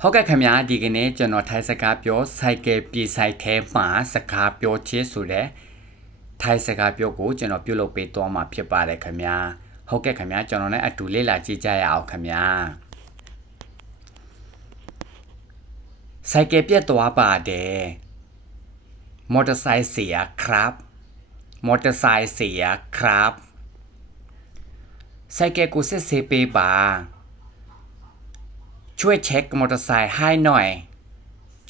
ဟုတ်ကဲ့ခင်ဗျာဒီကနေ့ကျွန်တော်ထိုင်းစကားပြောဆိုင်ကယ်ပြည်ဆိုင်ထဲမှာစကားပြောချင်းဆိုတဲ့ထိုင်းစကားပြောကိုကျွန်တော်ပြုလုပ်ပေးသွားမှာဖြစ်ပါတယ်ခင်ဗျာဟုတ်ကဲ့ခင်ဗျာကျွန်တော်လည်းအတူလေ့လာကြည့်ကြရအောင်ခင်ဗျာဆိုင်ကယ်ပြတ်သွားပါတယ်မော်တော်ဆိုင်เสียครับมอเตอร์ไซค์เสียครับဆိုင်ကယ်ကိုစစ်ဆေးပေးပါช่วยเช็คมอเตอร์ไซค์ให้หน่อย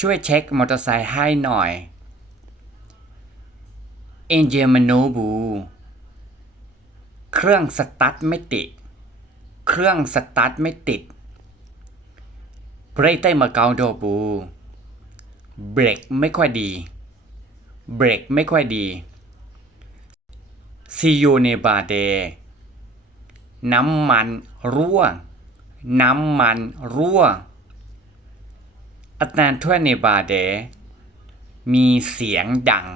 ช่วยเช็คมอเตอร์ไซค์ให้หน่อยเอ็นจินมันโนบูเครื่องสตาร์ทไม่ติดเครื่องสตาร์ทไม่ติดเบรกได้มาเกาโดบูเบรกไม่ค่อยดีเบรกไม่ค่อยดีซีโยเนบาเดน้ำมันรั่วน้ำมันรั่วอัตราทั่วในบาเดมีเสียงดัง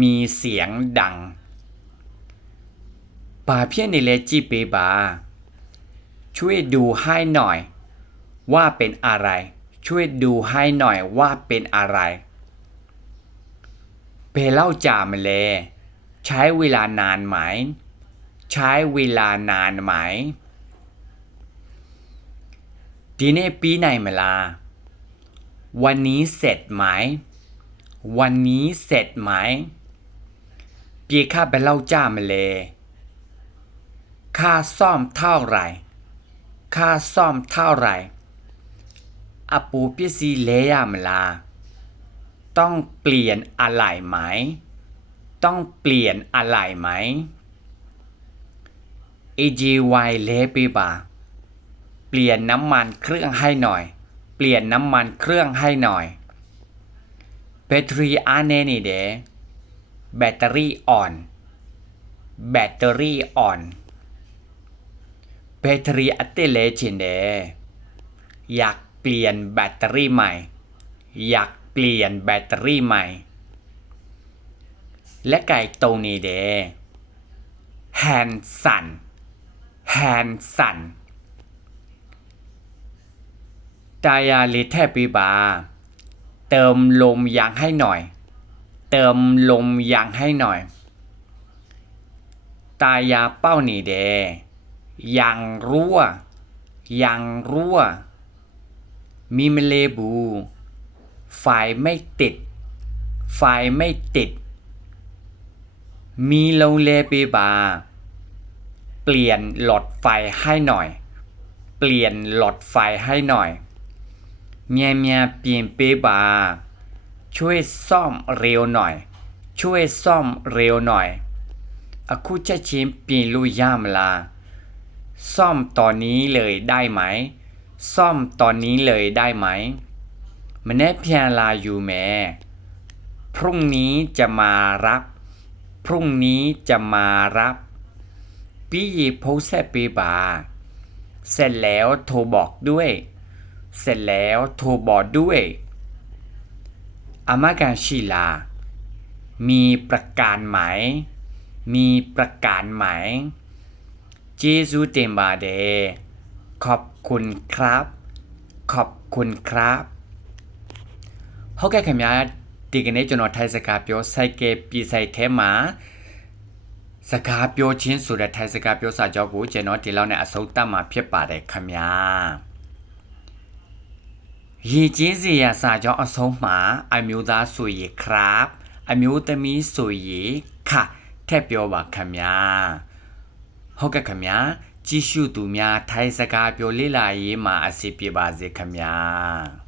มีเสียงดังปาเพี้ยนในเลจิเปบาช่วยดูให้หน่อยว่าเป็นอะไรช่วยดูให้หน่อยว่าเป็นอะไรเปเล่าจ่ามาเลยใช้เวลานานไหมใช้เวลานานไหมဒီနေ့ပြီးနိုင်မလားวันนี้เสร็จไหมวันนี้เสร็จไหมပြေค่าไปเล่าจ้ามาเลยค่าซ่อมเท่าไหร่ค่าซ่อมเท่าไหร่အပူပစ္စည်းလဲရမလားต้องเปลี่ยนอะไหล่ไหมต้องเปลี่ยนอะไหล่ไหม AGY လဲပေးပါเปลี่ยนน้ำมันเครื่องให้หน่อยเปลี่ยนน้ำมันเครื่องให้หน่อยแบตเตอรี่อันนี้นี่เด้แบตเตอรี่อ่อนแบตเตอรี่อ่อนแบตเตอรี่อัตเตเลชินเด้อยากเปลี่ยนแบตเตอรี่ใหม่อยากเปลี่ยนแบตเตอรี่ใหม่และไก่ตรงนี้เด้แฮนด์สั่นแฮนด์สั่นตายาลิแทบปีบาเติมลมยางให้หน่อยเติมลมยางให้หน่อยตายาเป้าหนีเดยางรั่วยางรั่วมีเมเลบูไฟไม่ติดไฟไม่ติดมีลงเลปีบาเปลี่ยนหลอดไฟให้หน่อยเปลี่ยนหลอดไฟให้หน่อยเมียเปลี่ยนเปบาช่วยซ่อมเร็วหน่อยช่วยซ่อมเร็วหน่อยအခုချက်ချင်းပြင်လို့ရမလားซ่อมตอนนี้เลยได้ไหมซ่อมตอนนี้เลยได้ไหมมะแน่เพียงลาอยู่แม่พรุ่งนี้จะมารับพรุ่งนี้จะมารับพี่โพสต์เปบาเสร็จแล้วโทรบอกด้วยเสร็จแล้วโทรบอกด้วยอามาการชีลามีประกันไหมมีประกันไหมเจซูเตมบาเดขอบคุณครับขอบคุณครับဟုတ်ကဲ့ခင်ဗျာဒီကနေ့ကျွန်တော်ထိုင်စကားပြောစိုက်ကယ်ပြည်ဆိုင်ထဲမှာစကားပြောချင်းဆိုတဲ့ထိုင်စကားပြောစာကြောင်းကိုကျွန်တော်ဒီလောက်နဲ့အဆုံးသတ်မှာဖြစ်ပါတယ်ခင်ဗျာရေကျင်းစီရစာကြောင်းအဆုံးမှာအမျိုးသားဆိုရင်ครับအမျိုးသမီးဆိုရင်ခထည့်ပြောပါခင်ဗျာဟုတ်ကဲ့ခင်ဗျာကြည့်ရှုသူများထိုင်စကားပြောလေ့လာရေးမှာအစီပြပါစေခင်ဗျာ